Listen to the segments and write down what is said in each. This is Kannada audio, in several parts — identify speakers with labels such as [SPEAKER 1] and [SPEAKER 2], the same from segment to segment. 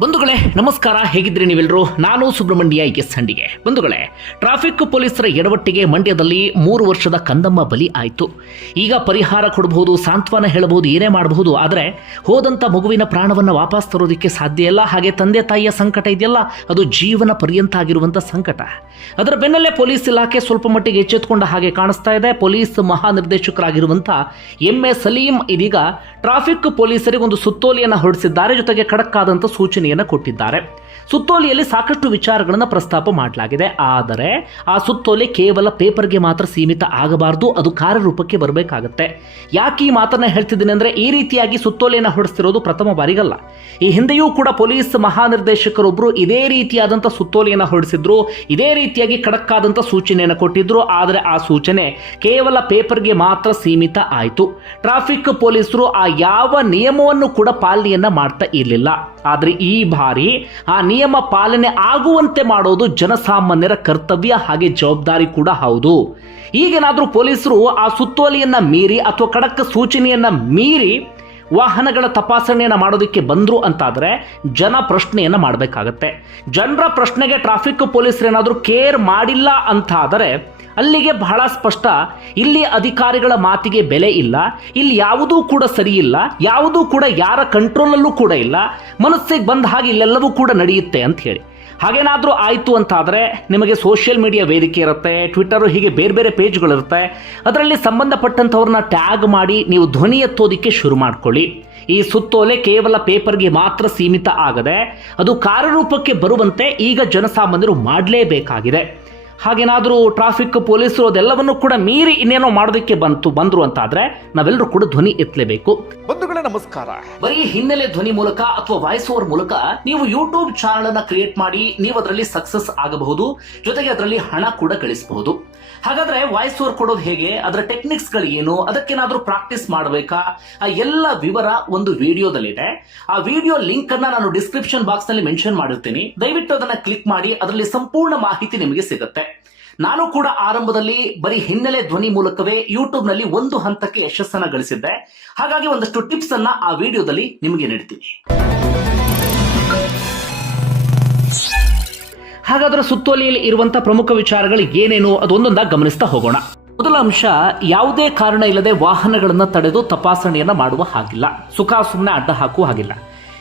[SPEAKER 1] ಬಂಧುಗಳೇ, ನಮಸ್ಕಾರ. ಹೇಗಿದ್ರಿ ನೀವೆಲ್ಲರೂ ನಾನು ಸುಬ್ರಹ್ಮಣ್ಯ ಎಸ್ ಹಂಡಿಗೆ ಬಂಧುಗಳೇ ಟ್ರಾಫಿಕ್ ಪೊಲೀಸರ ಎಡವಟ್ಟಿಗೆ ಮಂಡ್ಯದಲ್ಲಿ ಮೂರು ವರ್ಷದ ಕಂದಮ್ಮ ಬಲಿ ಆಯಿತು. ಈಗ ಪರಿಹಾರ ಕೊಡಬಹುದು, ಸಾಂತ್ವನ ಹೇಳಬಹುದು, ಏನೇ ಮಾಡಬಹುದು, ಆದರೆ ಹೋದಂಥ ಮಗುವಿನ ಪ್ರಾಣವನ್ನು ವಾಪಸ್ ತರೋದಕ್ಕೆ ಸಾಧ್ಯ ಇಲ್ಲ. ಹಾಗೆ ತಂದೆ ತಾಯಿಯ ಸಂಕಟ ಇದೆಯಲ್ಲ, ಅದು ಜೀವನ ಪರ್ಯಂತ ಆಗಿರುವಂಥ ಸಂಕಟ. ಅದರ ಬೆನ್ನಲ್ಲೇ ಪೊಲೀಸ್ ಇಲಾಖೆ ಸ್ವಲ್ಪ ಮಟ್ಟಿಗೆ ಎಚ್ಚೆತ್ತುಕೊಂಡ ಹಾಗೆ ಕಾಣಿಸ್ತಾ ಇದೆ. ಪೊಲೀಸ್ ಮಹಾನಿರ್ದೇಶಕರಾಗಿರುವಂಥ ಎಂ ಎ ಸಲೀಂ ಇದೀಗ ಟ್ರಾಫಿಕ್ ಪೊಲೀಸರಿಗೆ ಒಂದು ಸುತ್ತೋಲೆಯನ್ನು ಹೊರಡಿಸಿದ್ದಾರೆ. ಜೊತೆಗೆ ಖಡಕ್ ಆದಂಥ ಸೂಚನೆಯನ್ನು ಕೊಟ್ಟಿದ್ದಾರೆ. ಸುತ್ತೋಲೆಯಲ್ಲಿ ಸಾಕಷ್ಟು ವಿಚಾರಗಳನ್ನು ಪ್ರಸ್ತಾಪ ಮಾಡಲಾಗಿದೆ. ಆದರೆ ಆ ಸುತ್ತೋಲೆ ಕೇವಲ ಪೇಪರ್ಗೆ ಮಾತ್ರ ಸೀಮಿತ ಆಗಬಾರದು, ಅದು ಕಾರ್ಯರೂಪಕ್ಕೆ ಬರಬೇಕಾಗತ್ತೆ. ಯಾಕೆ ಈ ಮಾತನ್ನ ಹೇಳ್ತಿದ್ದೀನಿ ಅಂದರೆ ಈ ರೀತಿಯಾಗಿ ಸುತ್ತೋಲೆಯನ್ನು ಹೊಡೆಸ್ತಿರೋದು ಪ್ರಥಮ ಬಾರಿಗಲ್ಲ. ಈ ಹಿಂದೆಯೂ ಕೂಡ ಪೊಲೀಸ್ ಮಹಾನಿರ್ದೇಶಕರೊಬ್ಬರು ಇದೇ ರೀತಿಯಾದಂಥ ಸುತ್ತೋಲೆಯನ್ನು ಹೊರಡಿಸಿದ್ರು ಇದೇ ರೀತಿಯಾಗಿ ಖಡಕ್ ಆದಂಥ ಸೂಚನೆಯನ್ನು ಕೊಟ್ಟಿದ್ರು. ಆದರೆ ಆ ಸೂಚನೆ ಕೇವಲ ಪೇಪರ್ಗೆ ಮಾತ್ರ ಸೀಮಿತ ಆಯಿತು. ಟ್ರಾಫಿಕ್ ಪೊಲೀಸರು ಆ ಯಾವ ನಿಯಮವನ್ನು ಕೂಡ ಪಾಲನೆಯನ್ನ ಮಾಡ್ತಾ ಇರಲಿಲ್ಲ. ಆದರೆ ಈ ಬಾರಿ ಆ ನಿಯಮ ಪಾಲನೆ ಆಗುವಂತೆ ಮಾಡೋದು ಜನಸಾಮಾನ್ಯರ ಕರ್ತವ್ಯ, ಹಾಗೆ ಜವಾಬ್ದಾರಿ ಕೂಡ ಹೌದು. ಈಗೇನಾದರೂ ಪೊಲೀಸರು ಆ ಸುತ್ತೋಲೆಯನ್ನ ಮೀರಿ ಅಥವಾ ಖಡಕ್ ಸೂಚನೆಯನ್ನ ಮೀರಿ ವಾಹನಗಳ ತಪಾಸಣೆಯನ್ನು ಮಾಡೋದಕ್ಕೆ ಬಂದರು ಅಂತಾದರೆ ಜನ ಪ್ರಶ್ನೆಯನ್ನು ಮಾಡಬೇಕಾಗತ್ತೆ. ಜನರ ಪ್ರಶ್ನೆಗೆ ಟ್ರಾಫಿಕ್ ಪೊಲೀಸರು ಏನಾದರೂ ಕೇರ್ ಮಾಡಿಲ್ಲ ಅಂತಾದರೆ ಅಲ್ಲಿಗೆ ಬಹಳ ಸ್ಪಷ್ಟ. ಇಲ್ಲಿ ಅಧಿಕಾರಿಗಳ ಮಾತಿಗೆ ಬೆಲೆ ಇಲ್ಲ. ಇಲ್ಲಿ ಯಾವುದೂ ಕೂಡ ಸರಿ ಇಲ್ಲ ಯಾವುದೂ ಕೂಡ ಯಾರ ಕಂಟ್ರೋಲಲ್ಲೂ ಕೂಡ ಇಲ್ಲ. ಮನಸ್ಸಿಗೆ ಬಂದ ಹಾಗೆ ಇಲ್ಲೆಲ್ಲವೂ ಕೂಡ ನಡೆಯುತ್ತೆ ಅಂತ ಹೇಳಿ. ಹಾಗೇನಾದರೂ ಆಯಿತು ಅಂತಾದರೆ ನಿಮಗೆ ಸೋಷಿಯಲ್ ಮೀಡಿಯಾ ವೇದಿಕೆ ಇರುತ್ತೆ ಟ್ವಿಟ್ಟರು ಹೀಗೆ ಬೇರೆ ಬೇರೆ ಪೇಜ್ಗಳಿರುತ್ತೆ ಅದರಲ್ಲಿ ಸಂಬಂಧಪಟ್ಟಂಥವ್ರನ್ನ ಟ್ಯಾಗ್ ಮಾಡಿ ನೀವು ಧ್ವನಿ ಎತ್ತೋದಕ್ಕೆ ಶುರು ಮಾಡ್ಕೊಳ್ಳಿ. ಈ ಸುತ್ತೋಲೆ ಕೇವಲ ಪೇಪರ್ಗೆ ಮಾತ್ರ ಸೀಮಿತ ಆಗದೆ, ಅದು ಕಾರ್ಯರೂಪಕ್ಕೆ ಬರುವಂತೆ ಈಗ ಜನಸಾಮಾನ್ಯರು ಮಾಡಲೇಬೇಕಾಗಿದೆ. ಹಾಗೇನಾದರೂ ಟ್ರಾಫಿಕ್ ಪೊಲೀಸರು ಅದೆಲ್ಲವನ್ನು ಕೂಡ ಮೀರಿ ಇನ್ನೇನೋ ಮಾಡೋದಕ್ಕೆ ಬಂತು ಬಂದ್ರು ಅಂತಾದ್ರೆ ನಾವೆಲ್ಲರೂ ಕೂಡ ಧ್ವನಿ ಎತ್ತಲೇಬೇಕು.
[SPEAKER 2] ಬಂಧುಗಳೇ ನಮಸ್ಕಾರ.
[SPEAKER 1] ಬರೀ ಹಿನ್ನೆಲೆ ಧ್ವನಿ ಮೂಲಕ ಅಥವಾ ವಾಯ್ಸ್ ಓವರ್ ಮೂಲಕ ನೀವು ಯೂಟ್ಯೂಬ್ ಚಾನಲ್ ಅನ್ನ ಕ್ರಿಯೇಟ್ ಮಾಡಿ ನೀವು ಅದರಲ್ಲಿ ಸಕ್ಸಸ್ ಆಗಬಹುದು ಜೊತೆಗೆ ಅದರಲ್ಲಿ ಹಣ ಕೂಡ ಗಳಿಸಬಹುದು. ಹಾಗಾದ್ರೆ ವಾಯ್ಸ್ ಓವರ್ ಕೊಡೋದು ಹೇಗೆ? ಅದರ ಟೆಕ್ನಿಕ್ಸ್ಗಳು ಏನು? ಅದಕ್ಕೇನಾದ್ರೂ ಪ್ರಾಕ್ಟೀಸ್ ಮಾಡಬೇಕಾ? ಆ ಎಲ್ಲ ವಿವರ ಒಂದು ವಿಡಿಯೋದಲ್ಲಿದೆ. ಆ ವಿಡಿಯೋ ಲಿಂಕ್ ಅನ್ನ ನಾನು ಡಿಸ್ಕ್ರಿಪ್ಷನ್ ಬಾಕ್ಸ್ನಲ್ಲಿ ಮೆನ್ಷನ್ ಮಾಡಿರ್ತೀನಿ. ದಯವಿಟ್ಟು ಅದನ್ನ ಕ್ಲಿಕ್ ಮಾಡಿ, ಅದರಲ್ಲಿ ಸಂಪೂರ್ಣ ಮಾಹಿತಿ ನಿಮಗೆ ಸಿಗುತ್ತೆ. ನಾನು ಕೂಡ ಆರಂಭದಲ್ಲಿ ಬರೀ ಹಿನ್ನೆಲೆ ಧ್ವನಿ ಮೂಲಕವೇ ಯೂಟ್ಯೂಬ್ನಲ್ಲಿ ಒಂದು ಹಂತಕ್ಕೆ ಯಶಸ್ಸನ್ನ ಗಳಿಸಿದ್ದೆ. ಹಾಗಾಗಿ ಒಂದಷ್ಟು ಟಿಪ್ಸ್ ಅನ್ನ ಆ ವಿಡಿಯೋದಲ್ಲಿ ನಿಮಗೆ ನೀಡ್ತೀನಿ. ಹಾಗಾದ್ರೆ ಸುತ್ತೋಲೆಯಲ್ಲಿ ಇರುವಂತಹ ಪ್ರಮುಖ ವಿಚಾರಗಳು ಏನೇನು ಅದೊಂದೊಂದಾಗಿ ಗಮನಿಸ್ತಾ ಹೋಗೋಣ. ಮೊದಲ ಅಂಶ, ಯಾವುದೇ ಕಾರಣ ಇಲ್ಲದೆ ವಾಹನಗಳನ್ನು ತಡೆದು ತಪಾಸಣೆಯನ್ನ ಮಾಡುವ ಹಾಗಿಲ್ಲ. ಸುಖ ಸುಮ್ಮನೆ ಅಡ್ಡ ಹಾಕುವ ಹಾಗಿಲ್ಲ.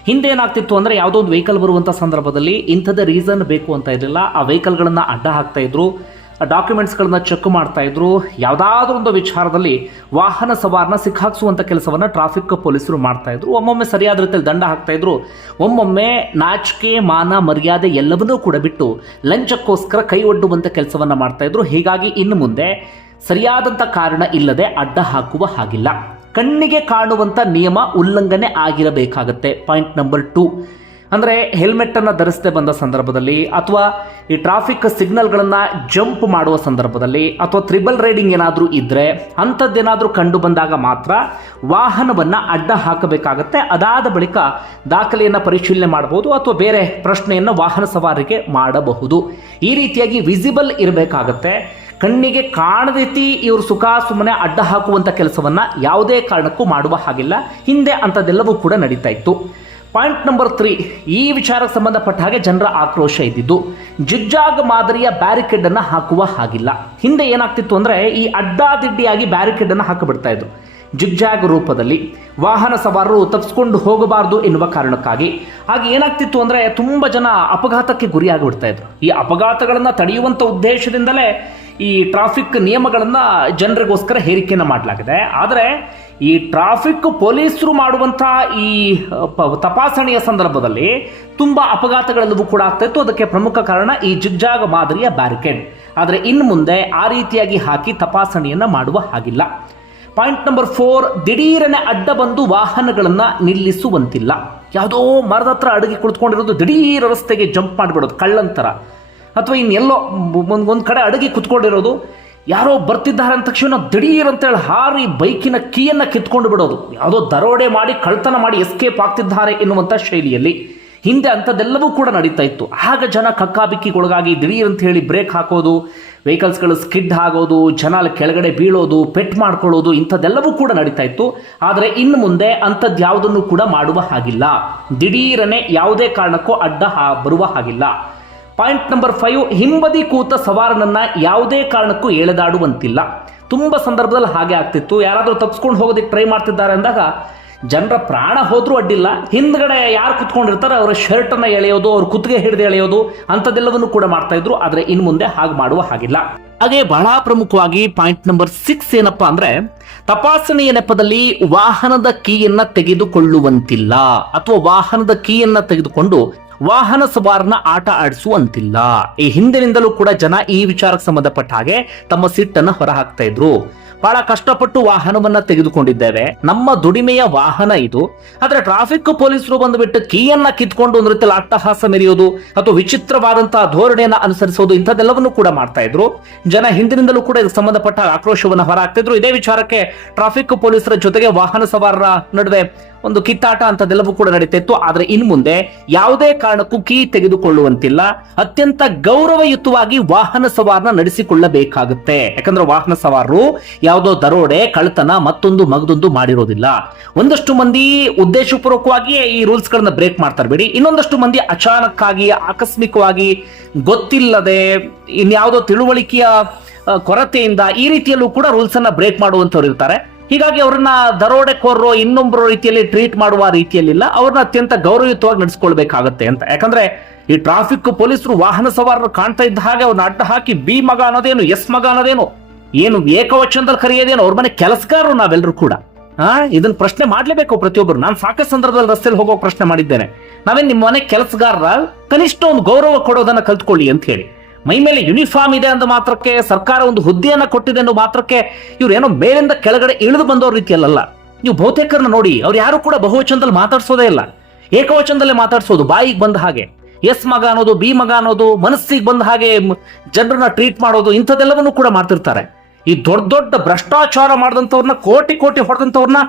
[SPEAKER 1] ಹಿಂದೆ ಏನಾಗ್ತಿತ್ತು ಅಂದ್ರೆ ಯಾವುದೋ ಒಂದು ವೆಹಿಕಲ್ ಬರುವಂತ ಸಂದರ್ಭದಲ್ಲಿ ಇಂಥದ್ದೇ ರೀಸನ್ ಬೇಕು ಅಂತ ಇರಲಿಲ್ಲ. ಆ ವೆಹಿಕಲ್ಗಳನ್ನು ಅಡ್ಡ ಹಾಕ್ತಾ ಇದ್ರು. ಡಾಕ್ಯುಮೆಂಟ್ಸ್ಗಳನ್ನ ಚೆಕ್ ಮಾಡ್ತಾ ಇದ್ರು. ಯಾವುದಾದ್ರೂ ಒಂದು ವಿಚಾರದಲ್ಲಿ ವಾಹನ ಸವಾರನ ಸಿಕ್ಕಾಕ್ಸುವಂಥ ಕೆಲಸವನ್ನ ಟ್ರಾಫಿಕ್ ಪೊಲೀಸರು ಮಾಡ್ತಾ ಇದ್ರು. ಒಮ್ಮೊಮ್ಮೆ ಸರಿಯಾದ ರೀತಿಯಲ್ಲಿ ದಂಡ ಹಾಕ್ತಾ ಇದ್ರು. ಒಮ್ಮೊಮ್ಮೆ ನಾಚಿಕೆ, ಮಾನ, ಮರ್ಯಾದೆ ಎಲ್ಲವನ್ನೂ ಕೂಡ ಬಿಟ್ಟು ಲಂಚಕ್ಕೋಸ್ಕರ ಕೈ ಒಡ್ಡುವಂತ ಕೆಲಸವನ್ನ ಮಾಡ್ತಾ ಇದ್ರು. ಹೀಗಾಗಿ ಇನ್ನು ಮುಂದೆ ಸರಿಯಾದಂತ ಕಾರಣ ಇಲ್ಲದೆ ಅಡ್ಡ ಹಾಕುವ ಹಾಗಿಲ್ಲ. ಕಣ್ಣಿಗೆ ಕಾಣುವಂತ ನಿಯಮ ಉಲ್ಲಂಘನೆ ಆಗಿರಬೇಕಾಗತ್ತೆ. Point number two. ಅಂದರೆ ಹೆಲ್ಮೆಟ್ಟನ್ನು ಧರಿಸದೆ ಬಂದ ಸಂದರ್ಭದಲ್ಲಿ ಅಥವಾ ಈ ಟ್ರಾಫಿಕ್ ಸಿಗ್ನಲ್ಗಳನ್ನು ಜಂಪ್ ಮಾಡುವ ಸಂದರ್ಭದಲ್ಲಿ ಅಥವಾ ತ್ರಿಬಲ್ ರೈಡಿಂಗ್ ಏನಾದರೂ ಇದ್ದರೆ ಅಂಥದ್ದೇನಾದರೂ ಕಂಡು ಬಂದಾಗ ಮಾತ್ರ ವಾಹನವನ್ನು ಅಡ್ಡ ಹಾಕಬೇಕಾಗತ್ತೆ. ಅದಾದ ಬಳಿಕ ದಾಖಲೆಯನ್ನು ಪರಿಶೀಲನೆ ಮಾಡಬಹುದು ಅಥವಾ ಬೇರೆ ಪ್ರಶ್ನೆಯನ್ನು ವಾಹನ ಸವಾರಿಗೆ ಮಾಡಬಹುದು. ಈ ರೀತಿಯಾಗಿ ವಿಸಿಬಲ್ ಇರಬೇಕಾಗತ್ತೆ. ಕಣ್ಣಿಗೆ ಕಾಣದಿತಿ ಇವರು ಸುಖ ಸುಮ್ಮನೆ ಅಡ್ಡ ಹಾಕುವಂಥ ಕೆಲಸವನ್ನ ಯಾವುದೇ ಕಾರಣಕ್ಕೂ ಮಾಡುವ ಹಾಗಿಲ್ಲ. ಹಿಂದೆ ಅಂಥದ್ದೆಲ್ಲವೂ ಕೂಡ ನಡೀತಾ ಇತ್ತು. ಪಾಯಿಂಟ್ ನಂಬರ್ ತ್ರೀ, ಈ ವಿಚಾರಕ್ಕೆ ಸಂಬಂಧಪಟ್ಟ ಹಾಗೆ ಜನರ ಆಕ್ರೋಶ ಇದ್ದಿದ್ದು ಜುಜ್ಜಾಗ ಮಾದರಿಯ ಬ್ಯಾರಿಕೇಡ್ ಅನ್ನು ಹಾಕುವ ಹಾಗಿಲ್ಲ. ಹಿಂದೆ ಏನಾಗ್ತಿತ್ತು ಅಂದ್ರೆ, ಈ ಅಡ್ಡಾದಿಡ್ಡಿಯಾಗಿ ಬ್ಯಾರಿಕೇಡ್ ಅನ್ನು ಹಾಕಿಬಿಡ್ತಾ ಇದ್ರು. ಜಿಗ್ಜಾಗ್ ರೂಪದಲ್ಲಿ ವಾಹನ ಸವಾರರು ತಪ್ಪಿಸ್ಕೊಂಡು ಹೋಗಬಾರದು ಎನ್ನುವ ಕಾರಣಕ್ಕಾಗಿ. ಹಾಗೆ ಏನಾಗ್ತಿತ್ತು ಅಂದರೆ ತುಂಬ ಜನ ಅಪಘಾತಕ್ಕೆ ಗುರಿಯಾಗಿಬಿಡ್ತಾ ಇದ್ರು. ಈ ಅಪಘಾತಗಳನ್ನು ತಡೆಯುವಂಥ ಉದ್ದೇಶದಿಂದಲೇ ಈ ಟ್ರಾಫಿಕ್ ನಿಯಮಗಳನ್ನು ಜನರಿಗೋಸ್ಕರ ಹೇರಿಕೆಯನ್ನು ಮಾಡಲಾಗಿದೆ. ಆದರೆ ಈ ಟ್ರಾಫಿಕ್ ಪೊಲೀಸರು ಮಾಡುವಂಥ ಈ ತಪಾಸಣೆಯ ಸಂದರ್ಭದಲ್ಲಿ ತುಂಬ ಅಪಘಾತಗಳೆಲ್ಲವೂ ಕೂಡ ಆಗ್ತಾ ಇತ್ತು. ಅದಕ್ಕೆ ಪ್ರಮುಖ ಕಾರಣ ಈ ಜಿಗ್ಜಾಗ್ ಮಾದರಿಯ ಬ್ಯಾರಿಕೇಡ್ ಆದರೆ ಇನ್ನು ಮುಂದೆ ಆ ರೀತಿಯಾಗಿ ಹಾಕಿ ತಪಾಸಣೆಯನ್ನು ಮಾಡುವ ಹಾಗಿಲ್ಲ. ಪಾಯಿಂಟ್ ನಂಬರ್ ಫೋರ್ ದಿಢೀರನೆ ಅಡ್ಡ ಬಂದು ವಾಹನಗಳನ್ನು ನಿಲ್ಲಿಸುವಂತಿಲ್ಲ. ಯಾವುದೋ ಮರದ ಹತ್ರ ಅಡುಗೆ ಕುಳಿತುಕೊಂಡಿರೋದು ದಿಢೀರ ರಸ್ತೆಗೆ ಜಂಪ್ ಮಾಡಿಬಿಡೋದು, ಕಳ್ಳಂತರ. ಅಥವಾ ಇನ್ನೆಲ್ಲೋ ಒಂದು ಒಂದು ಕಡೆ ಅಡುಗೆ ಕುತ್ಕೊಂಡಿರೋದು, ಯಾರೋ ಬರ್ತಿದ್ದಾರೆ ಅಂದ ತಕ್ಷಣ ದಿಢೀರ್ ಅಂತೇಳಿ ಹಾರಿ ಬೈಕಿನ ಕೀಯನ್ನು ಕಿತ್ಕೊಂಡು ಬಿಡೋದು. ಯಾವುದೋ ದರೋಡೆ ಮಾಡಿ ಕಳ್ತನ ಮಾಡಿ ಎಸ್ಕೇಪ್ ಆಗ್ತಿದ್ದಾರೆ ಎನ್ನುವಂಥ ಶೈಲಿಯಲ್ಲಿ. ಹಿಂದೆ ಅಂಥದ್ದೆಲ್ಲವೂ ಕೂಡ ನಡೀತಾ ಇತ್ತು. ಆಗ ಜನ ಕಕ್ಕಾಬಿಕ್ಕಿಗೊಳಗಾಗಿ ದಿಢೀರ್ ಅಂತ ಹೇಳಿ ಬ್ರೇಕ್ ಹಾಕೋದು ವೆಹಿಕಲ್ಸ್ಗಳು ಸ್ಕಿಡ್ ಆಗೋದು ಜನ ಕೆಳಗಡೆ ಬೀಳೋದು, ಪೆಟ್ ಮಾಡ್ಕೊಳ್ಳೋದು ಇಂಥದ್ದೆಲ್ಲವೂ ಕೂಡ ನಡೀತಾ ಇತ್ತು. ಆದರೆ ಇನ್ನು ಮುಂದೆ ಅಂಥದ್ದು ಯಾವುದನ್ನು ಕೂಡ ಮಾಡುವ ಹಾಗಿಲ್ಲ. ದಿಢೀರನೆ ಯಾವುದೇ ಕಾರಣಕ್ಕೂ ಅಡ್ಡ ಬರುವ ಹಾಗಿಲ್ಲ. ಪಾಯಿಂಟ್ ನಂಬರ್ ಫೈವ್, ಹಿಂಬದಿ ಕೂತ ಸವಾರನನ್ನ ಯಾವುದೇ ಕಾರಣಕ್ಕೂ ಎಳೆದಾಡುವಂತಿಲ್ಲ. ತುಂಬ ಸಂದರ್ಭದಲ್ಲಿ ಹಾಗೆ ಆಗ್ತಿತ್ತು. ಯಾರಾದರೂ ತಪ್ಪಿಸ್ಕೊಂಡು ಹೋಗೋದಕ್ಕೆ ಟ್ರೈ ಮಾಡ್ತಿದ್ದಾರೆ ಅಂದಾಗ ಜನರ ಪ್ರಾಣ ಹೋದರೂ ಅಡ್ಡಿಲ್ಲ. ಹಿಂದ್ಗಡೆ ಯಾರು ಕುತ್ಕೊಂಡಿರ್ತಾರೆ ಅವರ ಶರ್ಟನ್ನು ಎಳೆಯೋದು, ಅವ್ರ ಕುತ್ತಿಗೆ ಹಿಡಿದು ಎಳೆಯೋದು, ಅಂಥದ್ದೆಲ್ಲವನ್ನು ಕೂಡ ಮಾಡ್ತಾ ಇದ್ರು. ಆದರೆ ಇನ್ನು ಮುಂದೆ ಹಾಗೆ ಮಾಡುವ ಹಾಗಿಲ್ಲ. ಹಾಗೆ ಬಹಳ ಪ್ರಮುಖವಾಗಿ ಪಾಯಿಂಟ್ ನಂಬರ್ ಸಿಕ್ಸ್ ಏನಪ್ಪಾ ಅಂದ್ರೆ, ತಪಾಸಣೆಯ ನೆಪದಲ್ಲಿ ವಾಹನದ ಕೀಯನ್ನ ತೆಗೆದುಕೊಳ್ಳುವಂತಿಲ್ಲ. ಅಥವಾ ವಾಹನದ ಕೀಯನ್ನ ತೆಗೆದುಕೊಂಡು ವಾಹನ ಸವಾರನ ಆಟ ಆಡಿಸುವಂತಿಲ್ಲ. ಈ ಹಿಂದಿನಿಂದಲೂ ಕೂಡ ಜನ ಈ ವಿಚಾರಕ್ಕೆ ಸಂಬಂಧಪಟ್ಟ ಹಾಗೆ ತಮ್ಮ ಸಿಟ್ಟನ್ನು ಹೊರಹಾಕ್ತಾ ಇದ್ರು. ಬಹಳ ಕಷ್ಟಪಟ್ಟು ವಾಹನವನ್ನ ತೆಗೆದುಕೊಂಡಿದ್ದೇವೆ. ನಮ್ಮ ದುಡಿಮೆಯ ವಾಹನ ಇದು. ಆದ್ರೆ ಟ್ರಾಫಿಕ್ ಪೊಲೀಸರು ಬಂದುಬಿಟ್ಟು ಕೀಯನ್ನ ಕಿತ್ಕೊಂಡು ಒಂದು ರೀತಿಯಲ್ಲಿ ಅಟ್ಟಹಾಸ ಮೆರೆಯೋದು ಅಥವಾ ವಿಚಿತ್ರವಾದಂತಹ ಧೋರಣೆಯನ್ನ ಅನುಸರಿಸೋದು ಇಂಥದ್ದೆಲ್ಲವನ್ನು ಕೂಡ ಮಾಡ್ತಾ ಇದ್ರು. ಜನ ಹಿಂದಿನಿಂದಲೂ ಕೂಡ ಇದಕ್ಕೆ ಸಂಬಂಧಪಟ್ಟ ಆಕ್ರೋಶವನ್ನು ಹೊರಹಾಕ್ತಿದ್ರು ಇದೇ ವಿಚಾರಕ್ಕೆ ಟ್ರಾಫಿಕ್ ಪೊಲೀಸರ ಜೊತೆಗೆ ವಾಹನ ಸವಾರರ ನಡುವೆ ಒಂದು ಕಿತ್ತಾಟ ಅಂತದೆಲ್ಲವೂ ಕೂಡ ನಡೀತಾ ಇತ್ತು ಆದ್ರೆ ಇನ್ ಮುಂದೆ ಯಾವುದೇ ಕಾರಣಕ್ಕೂ ಕೀ ತೆಗೆದುಕೊಳ್ಳುವಂತಿಲ್ಲ. ಅತ್ಯಂತ ಗೌರವಯುತವಾಗಿ ವಾಹನ ಸವಾರನ ನಡೆಸಿಕೊಳ್ಳಬೇಕಾಗುತ್ತೆ. ಯಾಕಂದ್ರೆ ವಾಹನ ಸವಾರರು ಯಾವುದೋ ದರೋಡೆ ಕಳ್ತನ ಮತ್ತೊಂದು ಮಗದೊಂದು ಮಾಡಿರೋದಿಲ್ಲ. ಒಂದಷ್ಟು ಮಂದಿ ಉದ್ದೇಶಪೂರ್ವಕವಾಗಿಯೇ ಈ ರೂಲ್ಸ್ ಗಳನ್ನ ಬ್ರೇಕ್ ಮಾಡ್ತಾರೆ ಬಿಡಿ. ಇನ್ನೊಂದಷ್ಟು ಮಂದಿ ಅಚಾನಕ್ಕಾಗಿ, ಆಕಸ್ಮಿಕವಾಗಿ ಗೊತ್ತಿಲ್ಲದೆ, ಇನ್ಯಾವುದೋ ತಿಳುವಳಿಕೆಯ ಕೊರತೆಯಿಂದ ಈ ರೀತಿಯಲ್ಲೂ ಕೂಡ ರೂಲ್ಸ್ ಅನ್ನ ಬ್ರೇಕ್ ಮಾಡುವಂತವ್ರು ಇರ್ತಾರೆ. ಹೀಗಾಗಿ ಅವ್ರನ್ನ ದರೋಡೆಕೋರರು ಇನ್ನೊಬ್ಬರು ರೀತಿಯಲ್ಲಿ ಟ್ರೀಟ್ ಮಾಡುವ ರೀತಿಯಲ್ಲಿಲ್ಲ. ಅವ್ರನ್ನ ಅತ್ಯಂತ ಗೌರವಯುತವಾಗಿ ನಡೆಸ್ಕೊಳ್ಬೇಕಾಗತ್ತೆ ಅಂತ. ಯಾಕಂದ್ರೆ ಈ ಟ್ರಾಫಿಕ್ ಪೊಲೀಸರು ವಾಹನ ಸವಾರರು ಕಾಣ್ತಾ ಇದ್ದ ಹಾಗೆ ಅವ್ರನ್ನ ಅಡ್ಡ ಹಾಕಿ ಬಿ ಮಗ ಅನ್ನೋದೇನು, ಎಸ್ ಮಗ ಅನ್ನೋದೇನು, ಏನು ಏಕವಚನದಲ್ಲಿ ಕರೆಯೋದೇನು, ಅವ್ರ ಮನೆ ಕೆಲಸಗಾರರು ನಾವೆಲ್ಲರೂ ಕೂಡ. ಆ, ಇದನ್ನ ಪ್ರಶ್ನೆ ಮಾಡ್ಲೇಬೇಕು ಪ್ರತಿಯೊಬ್ಬರು. ನಾನು ಸಾಕಷ್ಟು ಸಂದರ್ಭದಲ್ಲಿ ರಸ್ತೆಯಲ್ಲಿ ಹೋಗೋ ಪ್ರಶ್ನೆ ಮಾಡಿದ್ದೇನೆ. ನಾವೇನ್ ನಿಮ್ಮ ಮನೆ ಕೆಲಸಗಾರರ ಕನಿಷ್ಠ ಒಂದು ಗೌರವ ಕೊಡೋದನ್ನ ಕಲ್ತ್ಕೊಳ್ಳಿ ಅಂತ ಹೇಳಿ. ಮೈ ಮೇಲೆ ಯೂನಿಫಾರ್ಮ್ ಇದೆ ಅಂದ ಮಾತ್ರಕ್ಕೆ ಸರ್ಕಾರ ಒಂದು ಹುದ್ದೆಯನ್ನು ಕೊಟ್ಟಿದೆ ಅನ್ನೋ ಮಾತ್ರಕ್ಕೆ ಇವ್ರು ಏನೋ ಮೇಲಿಂದ ಕೆಳಗಡೆ ಇಳಿದು ಬಂದವ್ರ ರೀತಿಯಲ್ಲ ನೀವು ಬಹುತೇಕರನ್ನ ನೋಡಿ, ಅವ್ರು ಯಾರು ಕೂಡ ಬಹುವಚನದಲ್ಲಿ ಮಾತಾಡ್ಸೋದೇ ಇಲ್ಲ. ಏಕವಚನದಲ್ಲೇ ಮಾತಾಡ್ಸೋದು, ಬಾಯಿಗೆ ಬಂದ ಹಾಗೆ. ಎಸ್ ಮಗ ಅನ್ನೋದು, ಬಿ ಮಗ ಅನ್ನೋದು, ಮನಸ್ಸಿಗೆ ಬಂದ ಹಾಗೆ ಜನರನ್ನ ಟ್ರೀಟ್ ಮಾಡೋದು, ಇಂಥದ್ದೆಲ್ಲವನ್ನು ಕೂಡ ಮಾಡ್ತಿರ್ತಾರೆ. ಈ ದೊಡ್ಡ ದೊಡ್ಡ ಭ್ರಷ್ಟಾಚಾರ ಮಾಡಿದಂಥವ್ರನ್ನ, ಕೋಟಿ ಕೋಟಿ ಹೊಡೆದಂಥವ್ರನ್ನ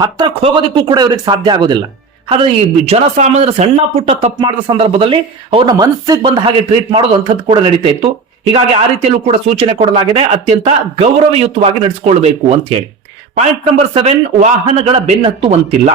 [SPEAKER 1] ಹತ್ತಿರಕ್ಕೆ ಹೋಗೋದಕ್ಕೂ ಕೂಡ ಇವ್ರಿಗೆ ಸಾಧ್ಯ ಆಗೋದಿಲ್ಲ. ಆದ್ರೆ ಈ ಜನಸಾಮಾನ್ಯರ ಸಣ್ಣ ಪುಟ್ಟ ತಪ್ಪು ಮಾಡಿದ ಸಂದರ್ಭದಲ್ಲಿ ಅವ್ರನ್ನ ಮನಸ್ಸಿಗೆ ಬಂದ ಹಾಗೆ ಟ್ರೀಟ್ ಮಾಡೋದು ಅಂಥದ್ದು ಕೂಡ ನಡೀತಾ ಇತ್ತು. ಹೀಗಾಗಿ ಆ ರೀತಿಯಲ್ಲೂ ಕೂಡ ಸೂಚನೆ ಕೊಡಲಾಗಿದೆ. ಅತ್ಯಂತ ಗೌರವಯುತವಾಗಿ ನಡೆಸಿಕೊಳ್ಬೇಕು ಅಂತ ಹೇಳಿ. ಪಾಯಿಂಟ್ ನಂಬರ್ ಸೆವೆನ್ ವಾಹನಗಳ ಬೆನ್ನತ್ತುವಂತಿಲ್ಲ.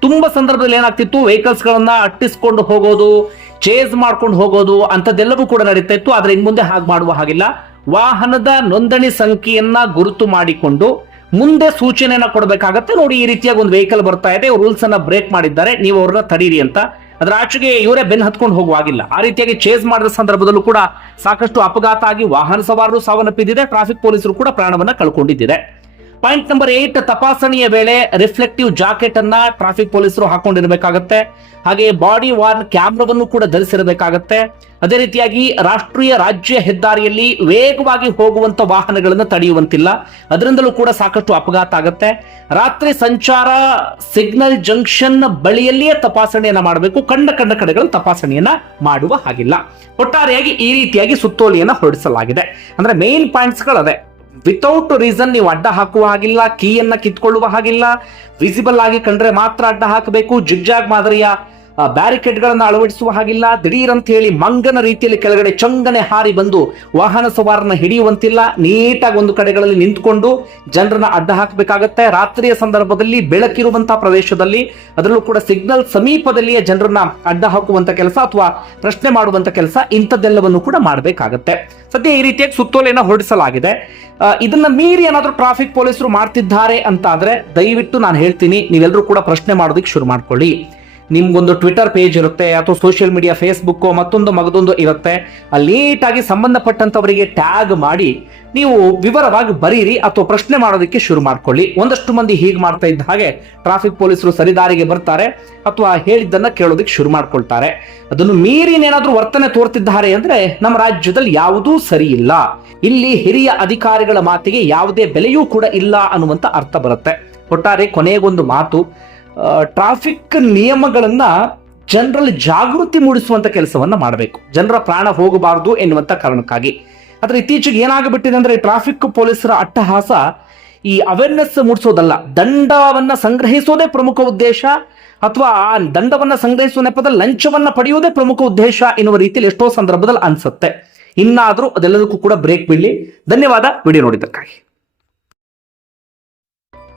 [SPEAKER 1] ತುಂಬಾ ಸಂದರ್ಭದಲ್ಲಿ ಏನಾಗ್ತಿತ್ತು? ವೆಹಿಕಲ್ಸ್ ಗಳನ್ನ ಅಟ್ಟಿಸ್ಕೊಂಡು ಹೋಗೋದು ಚೇಸ್ ಮಾಡ್ಕೊಂಡು ಹೋಗೋದು ಅಂತದೆಲ್ಲವೂ ಕೂಡ ನಡೀತಾ ಇತ್ತು. ಆದ್ರೆ ಇನ್ ಮುಂದೆ ಹಾಗೆ ಮಾಡುವ ಹಾಗಿಲ್ಲ. ವಾಹನದ ನೋಂದಣಿ ಸಂಖ್ಯೆಯನ್ನ ಗುರುತು ಮಾಡಿಕೊಂಡು ಮುಂದೆ ಸೂಚನೆಯನ್ನ ಕೊಡಬೇಕಾಗತ್ತೆ. ನೋಡಿ, ಈ ರೀತಿಯಾಗಿ ಒಂದು ವೆಹಿಕಲ್ ಬರ್ತಾ ಇದೆ. ರೂಲ್ಸ್ ಅನ್ನ ಬ್ರೇಕ್ ಮಾಡಿದ್ದಾರೆ. ನೀವು ಅವ್ರನ್ನ ತಡೀರಿ ಅಂತ. ಅದರ ಆಚೆಗೆ ಇವರೇ ಬೆನ್ ಹತ್ಕೊಂಡು ಹೋಗುವಾಗಿಲ್ಲ. ಆ ರೀತಿಯಾಗಿ ಚೇಸ್ ಮಾಡಿದ ಸಂದರ್ಭದಲ್ಲೂ ಕೂಡ ಸಾಕಷ್ಟು ಅಪಘಾತ ಆಗಿ ವಾಹನ ಸವಾರರು ಸಾವನ್ನಪ್ಪಿದ್ದಿದೆ. ಟ್ರಾಫಿಕ್ ಪೊಲೀಸರು ಕೂಡ ಪ್ರಾಣವನ್ನ ಕಳ್ಕೊಂಡಿದ್ದಿದೆ. ಪಾಯಿಂಟ್ ನಂಬರ್ ಏಟ್, ತಪಾಸಣೆಯ ವೇಳೆ ರಿಫ್ಲೆಕ್ಟಿವ್ ಜಾಕೆಟ್ ಅನ್ನ ಟ್ರಾಫಿಕ್ ಪೊಲೀಸರು ಹಾಕೊಂಡಿರಬೇಕಾಗತ್ತೆ. ಹಾಗೆ ಬಾಡಿ ವಾರ್ನ್ ಕ್ಯಾಮ್ರಾವನ್ನು ಕೂಡ ಧರಿಸಿರಬೇಕಾಗತ್ತೆ. ಅದೇ ರೀತಿಯಾಗಿ ರಾಷ್ಟ್ರೀಯ ರಾಜ್ಯ ಹೆದ್ದಾರಿಯಲ್ಲಿ ವೇಗವಾಗಿ ಹೋಗುವಂತ ವಾಹನಗಳನ್ನು ತಡೆಯುವಂತಿಲ್ಲ. ಅದರಿಂದಲೂ ಕೂಡ ಸಾಕಷ್ಟು ಅಪಘಾತ ಆಗುತ್ತೆ. ರಾತ್ರಿ ಸಂಚಾರ ಸಿಗ್ನಲ್ ಜಂಕ್ಷನ್ ಬಳಿಯಲ್ಲಿಯೇ ತಪಾಸಣೆಯನ್ನ ಮಾಡಬೇಕು. ಕಂಡ ಕಂಡ ಕಡೆಗಳಲ್ಲಿ ತಪಾಸಣೆಯನ್ನ ಮಾಡುವ ಹಾಗಿಲ್ಲ. ಒಟ್ಟಾರೆಯಾಗಿ ಈ ರೀತಿಯಾಗಿ ಸುತ್ತೋಲೆಯನ್ನ ಹೊರಡಿಸಲಾಗಿದೆ. ಅಂದ್ರೆ ಮೇನ್ ಪಾಯಿಂಟ್ಸ್ಗಳದೆ ವಿತೌಟ್ ರೀಸನ್ ನೀವು ಅಡ್ಡ ಹಾಕುವ ಹಾಗಿಲ್ಲ, ಕೀಯನ್ನ ಕಿತ್ಕೊಳ್ಳುವ ಹಾಗಿಲ್ಲ ವಿಸಿಬಲ್ ಆಗಿ ಕಂಡ್ರೆ ಮಾತ್ರ ಅಡ್ಡ ಹಾಕಬೇಕು, ಜಿಗ್ಜಾಗ್ ಮಾದರಿಯ ಬ್ಯಾರಿಕೇಡ್ ಗಳನ್ನ ಅಳವಡಿಸುವ ಹಾಗಿಲ್ಲ. ದಿಢೀರ್ ಅಂತ ಹೇಳಿ ಮಂಗನ ರೀತಿಯಲ್ಲಿ ಕೆಳಗಡೆ ಚಂಗನೆ ಹಾರಿ ಬಂದು ವಾಹನ ಸವಾರನ ಹಿಡಿಯುವಂತಿಲ್ಲ. ನೀಟಾಗಿ ಒಂದು ಕಡೆಗಳಲ್ಲಿ ನಿಂತ್ಕೊಂಡು ಜನರನ್ನ ಅಡ್ಡ ಹಾಕಬೇಕಾಗತ್ತೆ. ರಾತ್ರಿಯ ಸಂದರ್ಭದಲ್ಲಿ ಬೆಳಕಿರುವಂತಹ ಪ್ರದೇಶದಲ್ಲಿ, ಅದರಲ್ಲೂ ಕೂಡ ಸಿಗ್ನಲ್ ಸಮೀಪದಲ್ಲಿಯೇ ಜನರನ್ನ ಅಡ್ಡ ಹಾಕುವಂತ ಕೆಲಸ ಅಥವಾ ಪ್ರಶ್ನೆ ಮಾಡುವಂತ ಕೆಲಸ ಇಂಥದ್ದೆಲ್ಲವನ್ನು ಕೂಡ ಮಾಡಬೇಕಾಗತ್ತೆ. ಸದ್ಯ ಈ ರೀತಿಯಾಗಿ ಸುತ್ತೋಲೆಯನ್ನು ಹೊರಡಿಸಲಾಗಿದೆ. ಇದನ್ನ ಮೀರಿ ಏನಾದರೂ ಟ್ರಾಫಿಕ್ ಪೊಲೀಸರು ಮಾಡ್ತಿದ್ದಾರೆ ಅಂತ ಆದ್ರೆ ದಯವಿಟ್ಟು ನಾನು ಹೇಳ್ತೀನಿ ನೀವೆಲ್ಲರೂ ಕೂಡ ಪ್ರಶ್ನೆ ಮಾಡೋದಕ್ಕೆ ಶುರು ಮಾಡ್ಕೊಳ್ಳಿ. ನಿಮ್ಗೊಂದು ಟ್ವಿಟರ್ ಪೇಜ್ ಇರುತ್ತೆ, ಅಥವಾ ಸೋಷಿಯಲ್ ಮೀಡಿಯಾ ಫೇಸ್ಬುಕ್ ಮತ್ತೊಂದು ಮಗದೊಂದು ಇರುತ್ತೆ. ಅಲ್ಲಿ ನೀಟಾಗಿ ಸಂಬಂಧಪಟ್ಟಂತವರಿಗೆ ಟ್ಯಾಗ್ ಮಾಡಿ, ನೀವು ವಿವರವಾಗಿ ಬರೀರಿ ಅಥವಾ ಪ್ರಶ್ನೆ ಮಾಡೋದಕ್ಕೆ ಶುರು ಮಾಡ್ಕೊಳ್ಳಿ. ಒಂದಷ್ಟು ಮಂದಿ ಹೀಗೆ ಮಾಡ್ತಾ ಇದ್ದ ಹಾಗೆ ಟ್ರಾಫಿಕ್ ಪೊಲೀಸರು ಸರಿದಾರಿಗೆ ಬರ್ತಾರೆ, ಅಥವಾ ಹೇಳಿದ್ದನ್ನ ಕೇಳೋದಕ್ಕೆ ಶುರು ಮಾಡ್ಕೊಳ್ತಾರೆ. ಅದನ್ನು ಮೀರಿನೇನಾದ್ರೂ ವರ್ತನೆ ತೋರ್ತಿದ್ದಾರೆ ಅಂದ್ರೆ ನಮ್ಮ ರಾಜ್ಯದಲ್ಲಿ ಯಾವುದೂ ಸರಿ ಇಲ್ಲ. ಇಲ್ಲಿ ಹಿರಿಯ ಅಧಿಕಾರಿಗಳ ಮಾತಿಗೆ ಯಾವುದೇ ಬೆಲೆಯೂ ಕೂಡ ಇಲ್ಲ ಅನ್ನುವಂತ ಅರ್ಥ ಬರುತ್ತೆ. ಒಟ್ಟಾರೆ ಕೊನೆಗೊಂದು ಮಾತು ಟ್ರಾಫಿಕ್ ನಿಯಮಗಳನ್ನ ಜನರಲ್ಲಿ ಜಾಗೃತಿ ಮೂಡಿಸುವಂತ ಕೆಲಸವನ್ನ ಮಾಡಬೇಕು. ಜನರ ಪ್ರಾಣ ಹೋಗಬಾರದು ಎನ್ನುವಂಥ ಕಾರಣಕ್ಕಾಗಿ. ಆದರೆ ಇತ್ತೀಚೆಗೆ ಏನಾಗ್ಬಿಟ್ಟಿದೆ ಅಂದ್ರೆ ಟ್ರಾಫಿಕ್ ಪೊಲೀಸರ ಅಟ್ಟಹಾಸ ಈ ಅವೇರ್ನೆಸ್ ಮೂಡಿಸೋದಲ್ಲ. ದಂಡವನ್ನ ಸಂಗ್ರಹಿಸೋದೇ ಪ್ರಮುಖ ಉದ್ದೇಶ ಅಥವಾ ಆ ದಂಡವನ್ನ ಸಂಗ್ರಹಿಸುವ ನೆಪದಲ್ಲಿ ಲಂಚವನ್ನ ಪಡೆಯುವುದೇ ಪ್ರಮುಖ ಉದ್ದೇಶ ಎನ್ನುವ ರೀತಿಯಲ್ಲಿ ಎಷ್ಟೋ ಸಂದರ್ಭದಲ್ಲಿ ಅನ್ಸುತ್ತೆ. ಇನ್ನಾದರೂ ಅದೆಲ್ಲದಕ್ಕೂ ಕೂಡ ಬ್ರೇಕ್ ಬೀಳಿ ಧನ್ಯವಾದ. ವಿಡಿಯೋ ನೋಡಿದ್ದಕ್ಕಾಗಿ.